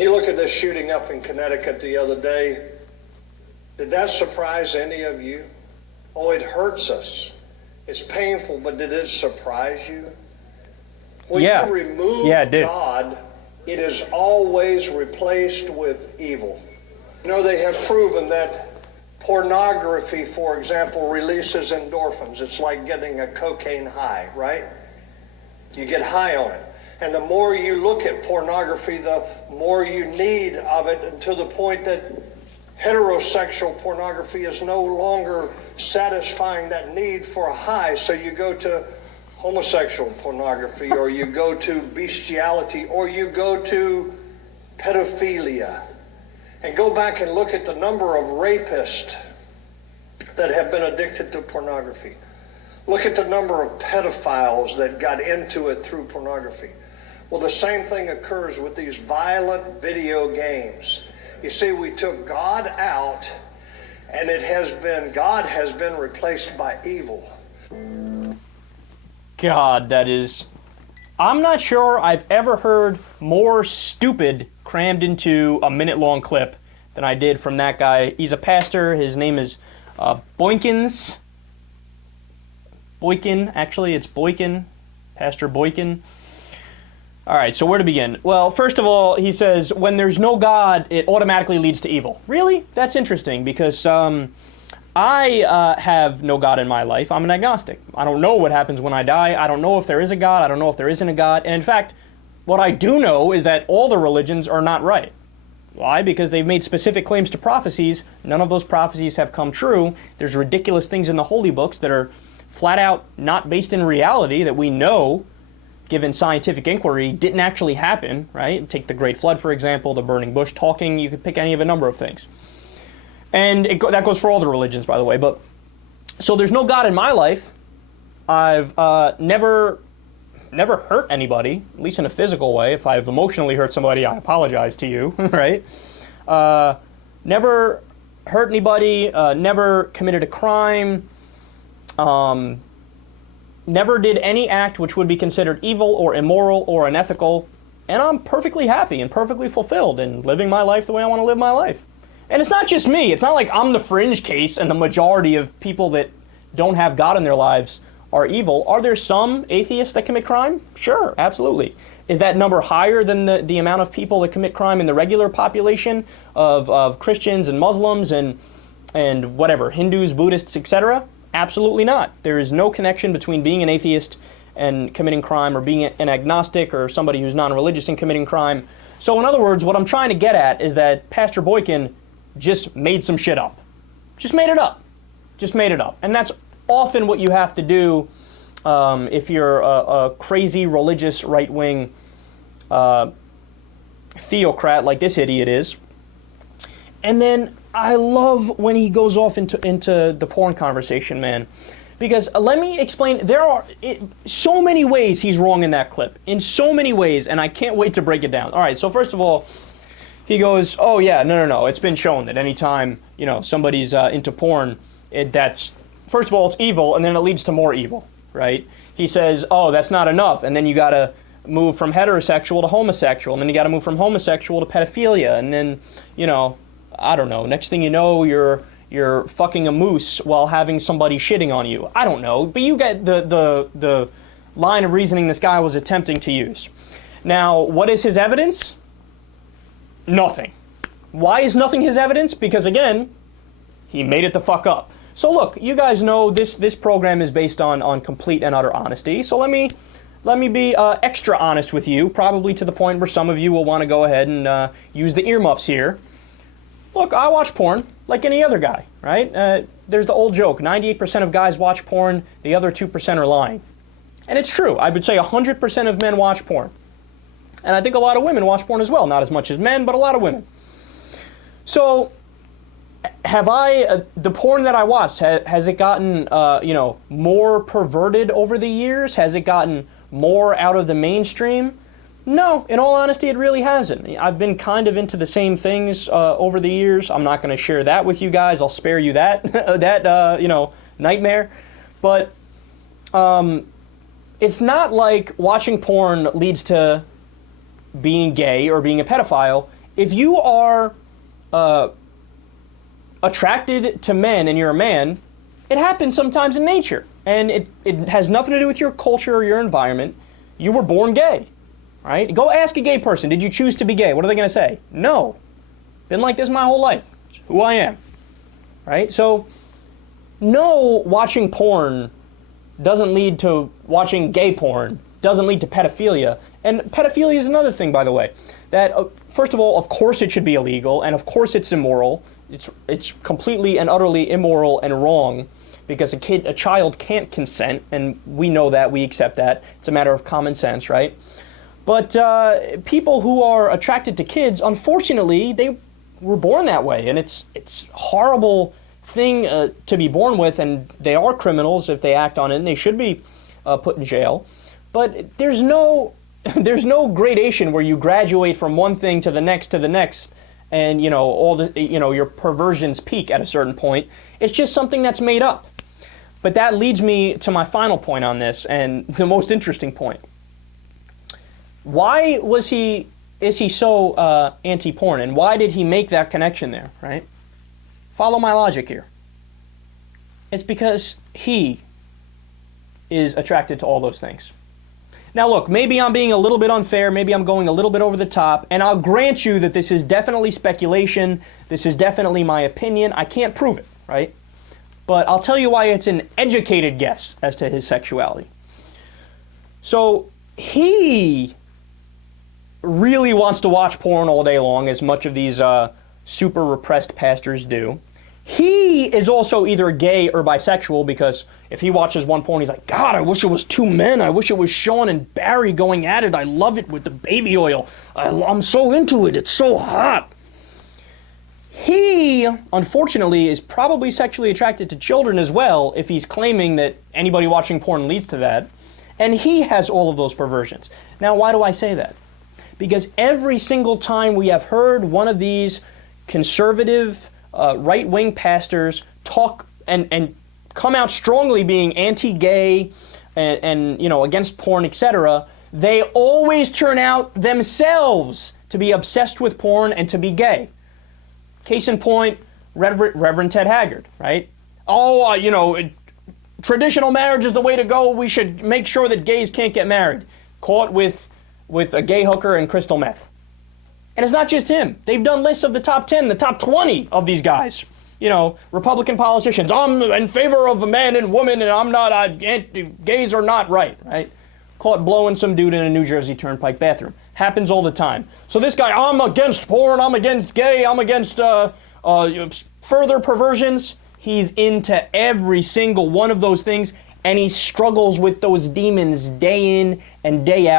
When you look at this shooting up in Connecticut the other day, did that surprise any of you? Oh, it hurts us. It's painful, but did it surprise you? When you remove God, it is always replaced with evil. You know, they have proven that pornography, for example, releases endorphins. It's like getting a cocaine high, right? You get high on it. And the more you look at pornography, the more you need of it, and to the point that heterosexual pornography is no longer satisfying that need for a high. So you go to homosexual pornography, or you go to bestiality, or you go to pedophilia. And go back and look at the number of rapists that have been addicted to pornography. Look at the number of pedophiles that got into it through pornography. Well, the same thing occurs with these violent video games. You see, we took God out, and God has been replaced by evil. God, that is... I'm not sure I've ever heard more stupid crammed into a minute-long clip than I did from that guy. He's a pastor. His name is Boykin, actually, it's Boykin. Pastor Boykin. All right, so where to begin? Well, first of all, he says, when there's no God, it automatically leads to evil. Really? That's interesting, because I have no God in my life. I'm an agnostic. I don't know what happens when I die. I don't know if there is a God. I don't know if there isn't a God. And in fact, what I do know is that all the religions are not right. Why? Because they've made specific claims to prophecies. None of those prophecies have come true. There's ridiculous things in the holy books that are flat out not based in reality that we know, given scientific inquiry, didn't actually happen, right? Take the Great Flood, for example, the burning bush talking. You could pick any of a number of things. And that goes for all the religions, by the way. But so there's no God in my life. I've never hurt anybody, at least in a physical way. If I've emotionally hurt somebody, I apologize to you, right? Never hurt anybody, never committed a crime, never did any act which would be considered evil or immoral or unethical, and I'm perfectly happy and perfectly fulfilled in living my life the way I want to live my life. And it's not just me. It's not like I'm the fringe case and the majority of people that don't have God in their lives are evil. Are there some atheists that commit crime? Sure, absolutely. Is that number higher than the amount of people that commit crime in the regular population of Christians and Muslims and whatever, Hindus, Buddhists, etc.? Absolutely not. There is no connection between being an atheist and committing crime, or being an agnostic or somebody who's non-religious and committing crime. So in other words, what I'm trying to get at is that Pastor Boykin just made some shit up. Just made it up. Just made it up. And that's often what you have to do if you're a crazy religious right-wing theocrat like this idiot is. And then I love when he goes off into the porn conversation, man. Because let me explain, there are so many ways he's wrong in that clip. In so many ways, and I can't wait to break it down. All right, so first of all, he goes, oh yeah, no. It's been shown that anytime, somebody's into porn, first of all, it's evil, and then it leads to more evil, right? He says, oh, that's not enough, and then you gotta move from heterosexual to homosexual, and then you gotta move from homosexual to pedophilia, and then, I don't know, next thing you know, you're fucking a moose while having somebody shitting on you. I don't know, but you get the line of reasoning this guy was attempting to use. Now, what is his evidence? Nothing. Why is nothing his evidence? Because again, he made it the fuck up. So look, you guys know this program is based on complete and utter honesty. So let me be extra honest with you, probably to the point where some of you will want to go ahead and use the earmuffs here. Look, I watch porn like any other guy, right? There's the old joke, 98% of guys watch porn, the other 2% are lying. And it's true. I would say 100% of men watch porn. And I think a lot of women watch porn as well. Not as much as men, but a lot of women. So, the porn that I watched, has it gotten, more perverted over the years? Has it gotten more out of the mainstream? No, in all honesty, it really hasn't. I've been kind of into the same things over the years. I'm not going to share that with you guys. I'll spare you that, nightmare. But it's not like watching porn leads to being gay or being a pedophile. if you are attracted to men and you're a man, it happens sometimes in nature. And it has nothing to do with your culture or your environment. You were born gay, right? Go ask a gay person, did you choose to be gay? What are they going to say? No. Been like this my whole life. It's who I am, right? So, no, watching porn doesn't lead to watching gay porn, doesn't lead to pedophilia. And pedophilia is another thing, by the way, that, first of all, of course it should be illegal, and of course it's immoral. It's completely and utterly immoral and wrong, because a child can't consent, and we know that, we accept that. It's a matter of common sense, right? But people who are attracted to kids, unfortunately, they were born that way, and it's horrible thing to be born with, and they are criminals if they act on it, and they should be put in jail. But there's no gradation where you graduate from one thing to the next, and all the your perversions peak at a certain point. It's just something that's made up. But that leads me to my final point on this, and the most interesting point. Why is he so anti-porn, and why did he make that connection there, right? Follow my logic here. It's because he is attracted to all those things. Now look, maybe I'm being a little bit unfair, maybe I'm going a little bit over the top, and I'll grant you that this is definitely speculation, this is definitely my opinion, I can't prove it, right? But I'll tell you why it's an educated guess as to his sexuality. So he really wants to watch porn all day long, as much of these super repressed pastors do. He is also either gay or bisexual, because if he watches one porn, he's like, God, I wish it was two men. I wish it was Sean and Barry going at it. I love it with the baby oil. I'm so into it. It's so hot. He, unfortunately, is probably sexually attracted to children as well, if he's claiming that anybody watching porn leads to that. And he has all of those perversions. Now, why do I say that? Because every single time we have heard one of these conservative, right-wing pastors talk and come out strongly being anti-gay and against porn, etc., they always turn out themselves to be obsessed with porn and to be gay. Case in point, Reverend Ted Haggard, right? Traditional marriage is the way to go. We should make sure that gays can't get married. Caught with a gay hooker and crystal meth. And it's not just him. They've done lists of the top 10, the top 20 of these guys. Republican politicians. I'm in favor of a man and woman, and I'm not, gays are not right? Caught blowing some dude in a New Jersey Turnpike bathroom. Happens all the time. So this guy, I'm against porn, I'm against gay, I'm against further perversions. He's into every single one of those things, and he struggles with those demons day in and day out.